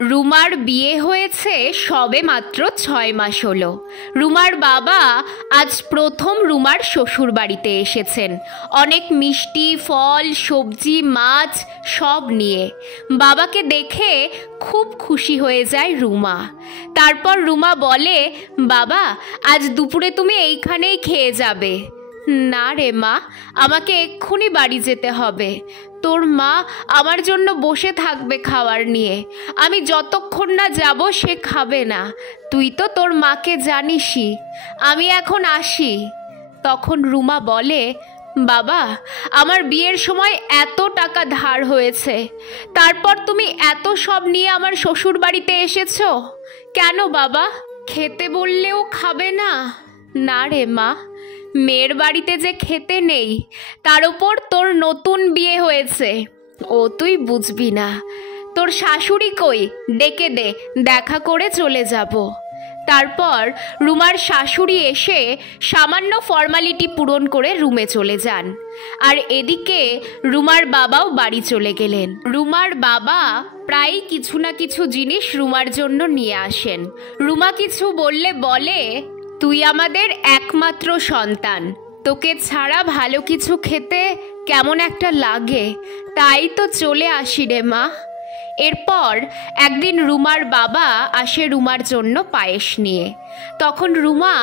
রুমার বিয়ে হয়েছে সবে মাত্র 6 মাস হলো। রুমার বাবা আজ প্রথম রুমার শ্বশুর বাড়িতে এসেছেন, অনেক মিষ্টি, ফল, সবজি, মাছ সব নিয়ে। বাবাকে দেখে খুব খুশি হয়ে যায় রুমা। তারপর রুমা বলে, বাবা আজ দুপুরে তুমি এইখানেই খেয়ে যাবে। না রে মা, আমাকে এক্ষুনি বাড়ি যেতে হবে। তোর মা আমার জন্য বসে থাকবে খাবার নিয়ে, আমি যতক্ষণ না যাব সে খাবে না। তুই তো তোর মাকে জানিসই, আমি এখন আসি। তখন রুমা বলে, বাবা আমার বিয়ের সময় এত টাকা ধার হয়েছে, তারপর তুমি এত সব নিয়ে আমার শ্বশুর বাড়িতে এসেছো কেন? বাবা খেতে বললেও খাবে না? না রে মা, মেয়ের বাড়িতে যে খেতে নেই, তার উপর তোর নতুন বিয়ে হয়েছে, ও তুই বুঝবি না। তোর শাশুড়ি কই, ডেকে দে, দেখা করে চলে যাব। তারপর রুমার শাশুড়ি এসে সামান্য ফর্মালিটি পূরণ করে রুমে চলে যান। আর এদিকে রুমার বাবাও বাড়ি চলে গেলেন। রুমার বাবা প্রায়ই কিছু না কিছু জিনিস রুমার জন্য নিয়ে আসেন। রুমা কিছু বললে বলে, তুই আমাদের একমাত্র সন্তান, তোকে ছাড়া ভালো কিছু খেতে কেমন একটা লাগে, তাই তো চলে আসি রে মা। এরপর একদিন রুমার বাবা আসে রুমার জন্য পায়েস নিয়ে। তখন রুমা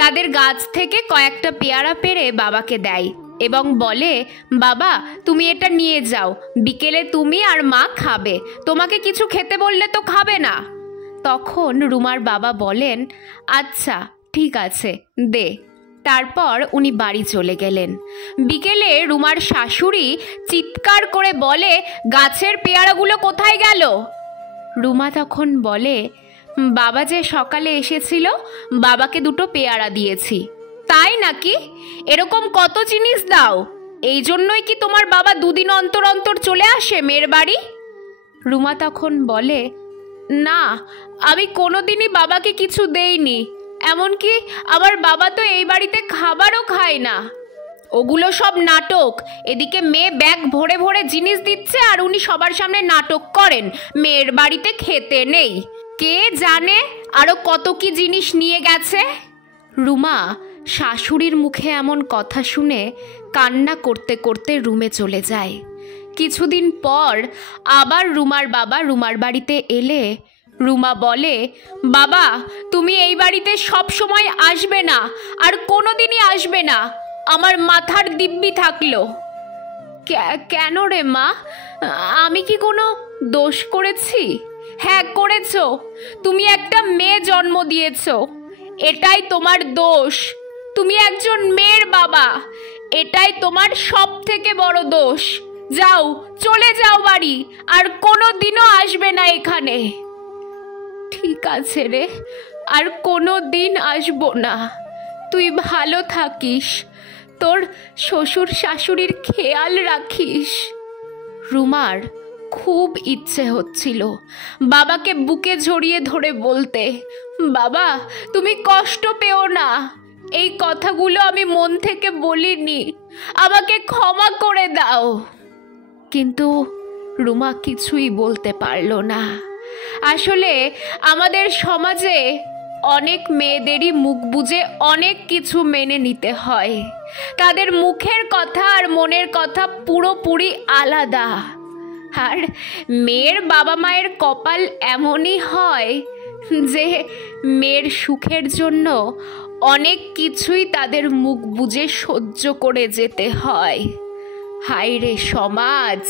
তাদের গাছ থেকে কয়েকটা পেয়ারা পেড়ে বাবাকে দেয় এবং বলে, বাবা তুমি এটা নিয়ে যাও, বিকেলে তুমি আর মা খাবে, তোমাকে কিছু খেতে বললে তো খাবে না। তখন রুমার বাবা বলেন, আচ্ছা ঠিক আছে, দে। তারপর উনি বাড়ি চলে গেলেন। বিকেলে রুমার শাশুড়ি চিৎকার করে বলে, গাছের পেয়ারাগুলো কোথায় গেল? রুমা তখন বলে, বাবা যে সকালে এসেছিল, বাবাকে 2টো পেয়ারা দিয়েছি। তাই নাকি? এরকম কত জিনিস দাও, এই জন্যই কি তোমার বাবা 2 দিন অন্তর অন্তর চলে আসে মেয়ের বাড়ি? রুমা তখন বলে, না, আমি কোনোদিনই বাবাকে কিছু দেইনি, এমনকি আমার বাবা তো এই বাড়িতে খাবারও খায় না। ওগুলো সব নাটক। এদিকে মেয়ে ব্যাগ ভরে ভরে জিনিস দিচ্ছে আর উনি সবার সামনে নাটক করেন মেয়ের বাড়িতে খেতে নেই। কে জানে আরও কত কি জিনিস নিয়ে গেছে। রুমা শাশুড়ির মুখে এমন কথা শুনে কান্না করতে করতে রুমে চলে যায়। কিছুদিন পর আবার রুমার বাবা রুমার বাড়িতে এলে রুমা বলে, বাবা তুমি এই বাড়িতে সব সময় আসবে না, আর কোনোদিনই আসবে না, আমার মাথার দিব্যি থাকলো। কেন রে মা, আমি কি কোনো দোষ করেছি? হ্যাঁ করেছো, তুমি একটা মেয়ে জন্ম দিয়েছো, এটাই তোমার দোষ। তুমি একজন মেয়ের বাবা, এটাই তোমার সব থেকে বড় দোষ। যাও, চলে যাও বাড়ি, আর কোনো দিনও আসবে না এখানে। ঠিক আছে রে, আর কোনো দিন আসবো না। তুই ভালো থাকিস, তোর শ্বশুর শাশুড়ির খেয়াল রাখিস। রুমার খুব ইচ্ছে হচ্ছিল বাবাকে বুকে জড়িয়ে ধরে বলতে, বাবা তুমি কষ্ট পেও না, এই কথাগুলো আমি মন থেকে বলিনি, আমাকে ক্ষমা করে দাও। কিন্তু রুমা কিছুই বলতে পারল না। আসলে আমাদের সমাজে অনেক মেয়েদেরই মুখ বুজে অনেক কিছু মেনে নিতে হয়। তাদের মুখের কথা আর মনের কথা পুরোপুরি আলাদা। আর মেয়ের বাবা মায়ের কপাল এমনই হয় যে মেয়ের সুখের জন্য অনেক কিছুই তাদের মুখ বুজে সহ্য করে যেতে হয়। হায় রে সমাজ।